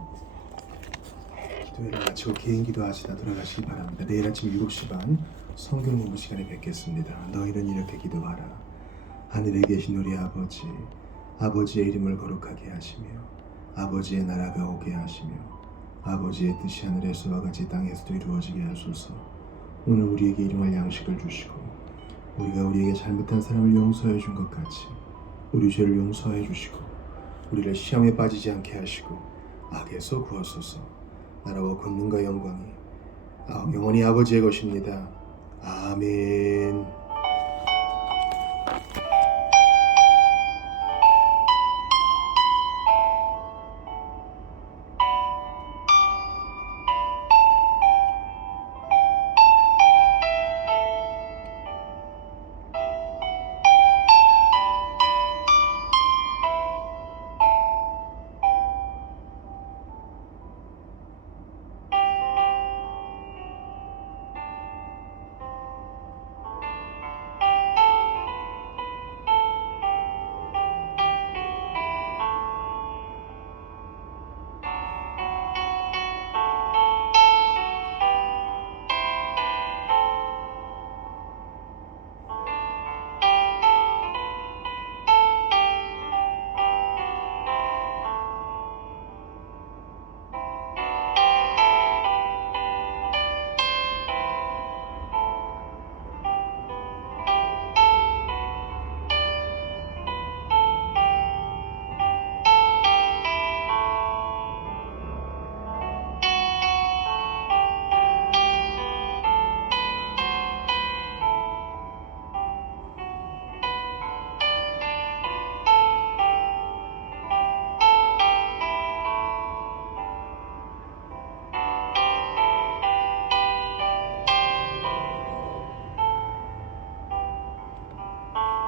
기도회를 마치고 개인 기도하시다 돌아가시기 바랍니다. 내일 아침 7시 반 성경 공부 시간에 뵙겠습니다. 너희는 이렇게 기도하라. 하늘에 계신 우리 아버지, 아버지의 이름을 거룩하게 하시며 아버지의 나라가 오게 하시며 아버지의 뜻이 하늘에서와 같이 땅에서도 이루어지게 하소서. 오늘 우리에게 일용할 양식을 주시고 우리가 우리에게 잘못한 사람을 용서해 준 것 같이 우리 죄를 용서해 주시고 우리를 시험에 빠지지 않게 하시고 악에서 구하소서. 나라와 권능과 영광이 영원히 아버지의 것입니다. 아멘.